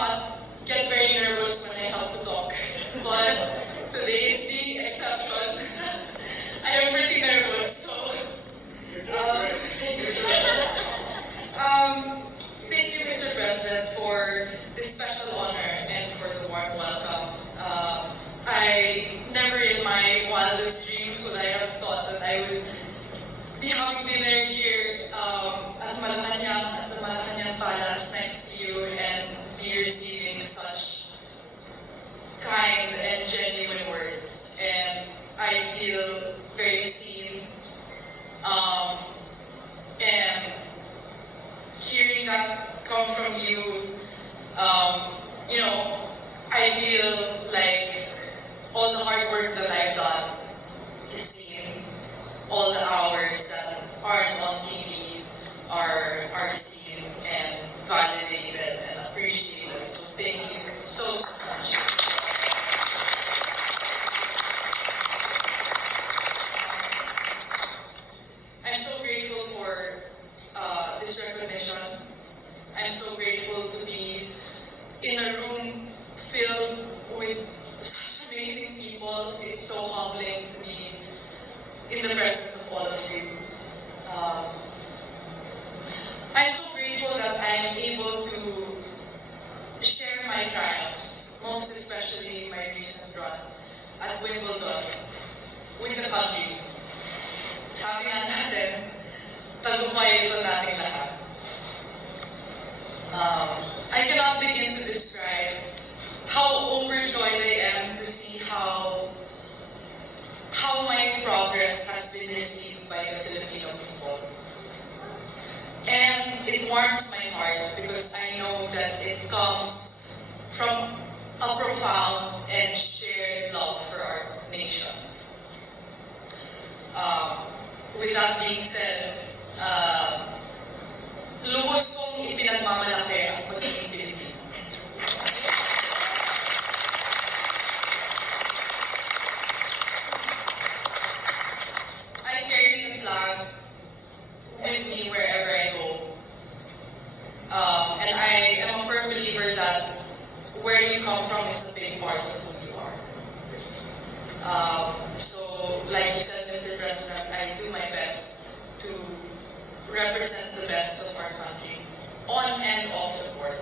not get very nervous when I have to talk, but today is the exception. I am pretty nervous, so thank you, Mr. President, for this special honor and for the warm welcome. I never in my wildest dreams would I have thought that I would be having dinner here at Malacanang, at the Malacanang Palace next to you, and be receiving such kind and genuine words. And I feel very seen. And hearing that come from you, I feel like all the hard work that I've done is seen. All the hours that aren't on TV are seen and validated and appreciated. So thank you so much. I'm so grateful for this recognition. I'm so grateful to be in a room filled with such amazing people. It's so humbling to be in the presence of all of you. I'm so grateful that I am able to share my triumphs, most especially my recent run at Wimbledon with the country. Sabi nga natin, tagumpay ito natin lahat. I cannot begin to describe how overjoyed I am to see how my progress has been received by the Filipino people. And it warms my heart because I know that it comes from a profound and shared love for our nation. With that being said, lubos kong ipinagmamalaki ang pagiging Pilipino. I carry the flag with me wherever I go. And I am a firm believer that where you come from is a big part of who you are. So, like you said, Mr. President, I do my best to represent the best of our country on and off the court.